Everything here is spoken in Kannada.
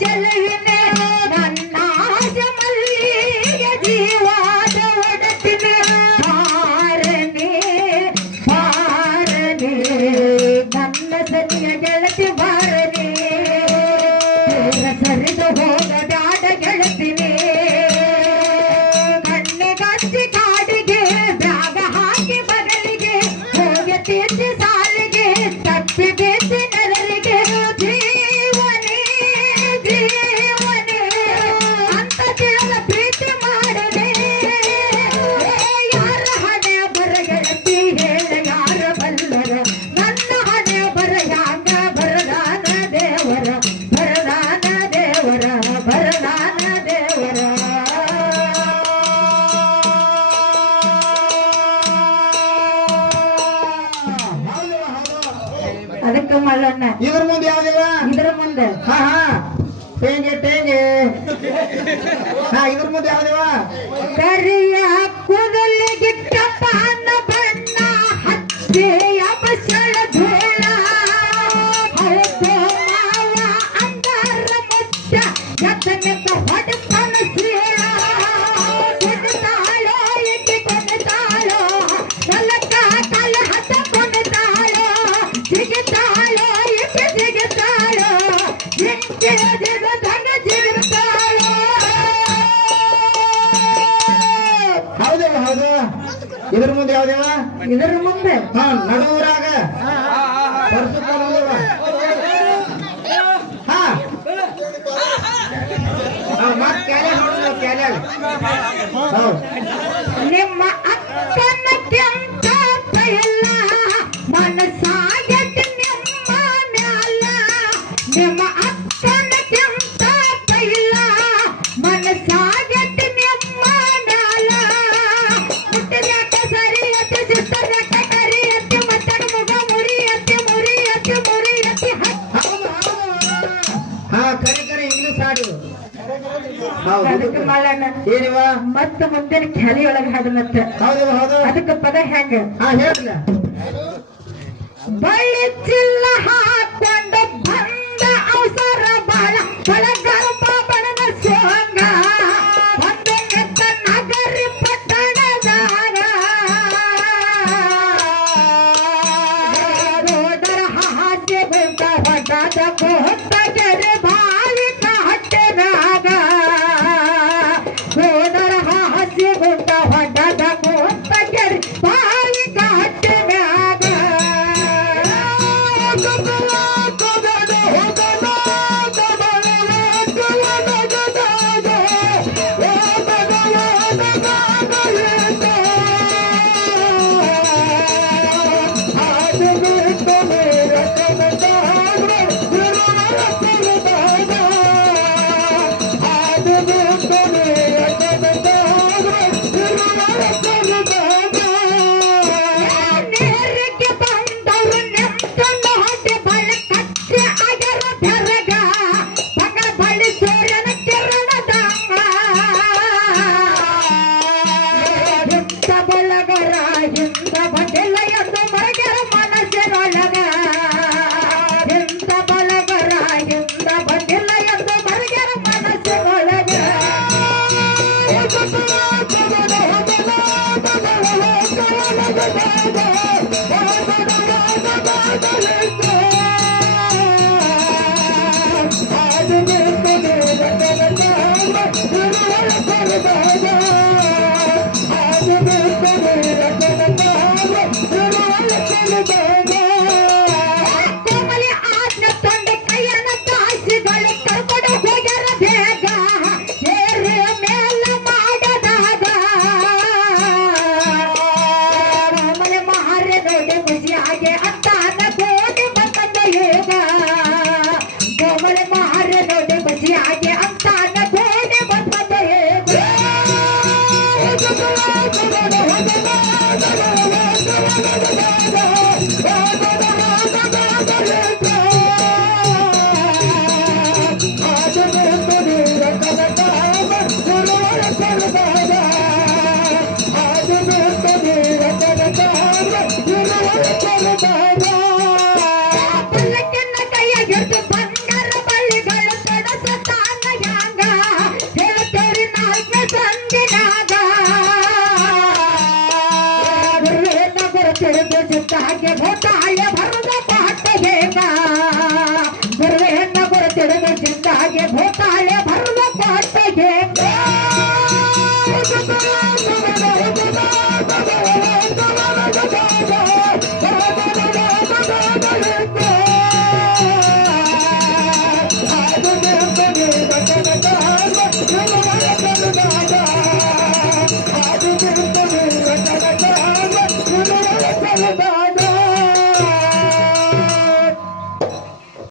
ಚೆಲುವಿನ ನನ್ನ ಮಲ್ಲಿಗೆ ಜೀವಾದ ಒಡತಿನ ಬಾರನೆ ಬಾರನೆ ನನ್ನ ಸನಿಯ ಗೆಳತಿ ಬಾರನೆ ಸರಿದು ಹೋಗ ಬ್ಯಾಡ ಗೆಳತಿನೇ ಕಣ್ಣಿಗಚ್ಚಿ ಕಾಡಿಗೆ ಬ್ಯಾಗ ಹಾಕಿ ಬಗಲಿಗೆ ಹೋಗಿ ತೀರ್ಚಿ ಸಾಲಿಗೆ ತಪ್ಪಿ ಬೇಸಿ ನೆರಳಿಗೆ ಜೀವನೇ ಜೀವನೇ ಅಂತ ಕೇಳ ಪ್ರೀತಿ ಮಾಡದೆ ಯಾರ ಹಣೆ ಬರ ಗೆಳತಿ ಹೇಳ ಯಾರ ಬಲ್ಲರ ನನ್ನ ಹಣೆ ಬರ ಯಾಕ ಬರದಾನ ದೇವರ ಬರದಾನ ದೇವರ ಬರದಾನ ದೇವರ ಅದಕ್ಕೆ ಮಲ್ಲಣ್ಣ ಇದ್ರ ಮುಂದೆ ಯಾವ್ದಿಲ್ಲ ಇದ್ರ ಮುಂದೆ ಹಾ ಹಾ ಟೇಂಗೆ ಟೇಂಗೆ ಹಾ ಇದ್ರ ಮುಂದೆ ಯಾವ್ದಿವ ಕರಿಯ ಕೂದಲಿಗೆ ಕಪಾನ ಬಣ್ಣ ಹಚ್ಚೆಯ ಬಸಳ ಧೂಳ ಹೌದು ಮಾವ ಅಂಗಾರ ಮುಚ್ಚ ಯತನಕ ಹೊಡೆತನ ಸೀಳ ಕುಣಿತಾಳೋ ಏಕೆ ಕುಣಿತಾಳೋ ಕಲಕ ಕಲ ಹತ ಕುಣಿತಾಳೋ ಜಿಗಿತಾಳೋ ಏಕೆ ಜಿಗಿತಾಳೋ ಜಿಂಕೆ ಜಿಗದಂಗ ಜಿಗಿತಾಳೋ ಹೌದಲ್ಲ ಹೌದು ಇದ್ರ ಮುಂದೆ ಯಾವ್ದೇವ ಇದರ ಮುಂದೆ ಹಾ ನಡುವರಾಗ ಪರ್ಸು ಕಾಲದವ ಹಾ ಮತ್ ಕ್ಯಾಲೆ ನೋಡಿದ್ರು ಕ್ಯಾಲೆ ಹೌದು ನಿಮ್ಮ ಅಕ್ಕನ ಕೆಂಪ ಇಲ್ಲ ಮನಸ್ಸಾಗತ್ತೆ ನಿಮ್ಮ ಮ್ಯಾಲ ನಿಮ್ಮ ಅಕ್ಕನ ಕೆಂಪ ಇಲ್ಲ ಮನಸ್ಸಾಗತ್ತೆ ನಿಮ್ಮ ಮ್ಯಾಲ ಮುಟ್ಟಿದ್ಯಾಕ ಸರಿ ಅತ್ತೆ ಸಿಸ್ತರ್ಯಾಕ ಕರಿ ಅತ್ತೆ ಮತ್ತನ ಮುಗ ಮುರಿ ಅತ್ತೆ ಹೌದು ಹಾ ಕರಿ ಕರಿ ಇಂಗ್ಲಿಷ್ ಹಾಡು ಹೌದು ಅದಕ್ಕೆ ಮಲ್ಲಣ್ಣ ಏನಿವ ಮತ್ತ ಮುಂದಿನ ಕೆಲೆಯೊಳಗೆ ಹಾಡನತ್ತ ಹೌದು ಹೌದು ಅದಕ್ಕೆ ಪದ ಹೆಂಗ ಹಾ ಹೇಳಿಲ್ಲ ಬಳ್ಳಿ ಚಿಲ್ಲ ಹಾಕೊಂಡು ಬಂದ ಅವಸರ ಬಾಳ ಬಳಗರ್ಭ ಬಣದ ಸೋಂಗ ಒಂದು ನೆತ್ತ ನಗರಿ ಪಟ್ಟಣದಾಗ ರೋಡರ ಹಾಸ್ಯ ಬಂದ ಹೊಡ್ಡದ ಕೊಟ್ಟ ಕೆರೆ ಬಾವಿ ಕಟ್ಟೆದಾಗ ರೋಡರ ಹಾಸ್ಯ ಬಂದ ಹೊಡ್ಡದ ಕೊಟ್ಟ ಕೆರೆ ಬಾವಿ ಕಟ್ಟೆದಾಗ ನೇರಕ್ಕೆ ಬಂದವರು ನೆಮ್ಕೊಂಡು ಹೊಟ್ಟೆ ಬಳ್ಳಿ ಕಚ್ಚಿ ಆಗರ ಬೆರಗ ಬಗಳ ಬಳ್ಳಿ ಸೂರ್ಯನ ಕಿರಣದಂಗ ಹಿಂದ ಬಳಗರ ಹಿಂದ ಬಡ್ಡಿಲ್ಲ ಎಂದು ಮರಗೆರ ಮನಸ್ಸಿನೊಳಗ ಹಿಂದ ಬಳಗರ ಹಿಂದ ಬಡ್ಡಿಲ್ಲ ಎಂದು ಮರಗೆರ ಮನಸ್ಸಿನೊಳಗ ಕೋಮಲಿ ಆಜ್ಞ ತಂದೆ ಕೈಯನ್ನ ತಾಯಿಸಿಗಳು ಕರ್ಕೊಂಡು ಹೋಗ್ಯಾರ ಬೇಗ ಏರಿ ಮೇಲ ಮಾಡದಾಗ ಕೋಮಲಿ ಮಹಾರ್ಯ ನೋಡಿ ಖುಷಿ ಹಾಗೆ ಅಂತಾನ ಕೋಟಿ ಬಂದ ಯೋಗ ಕೋಮಲಿ ಮಹಾರ್ಯ ನೋಡಿ ಖುಷಿ ಹಾಗೆ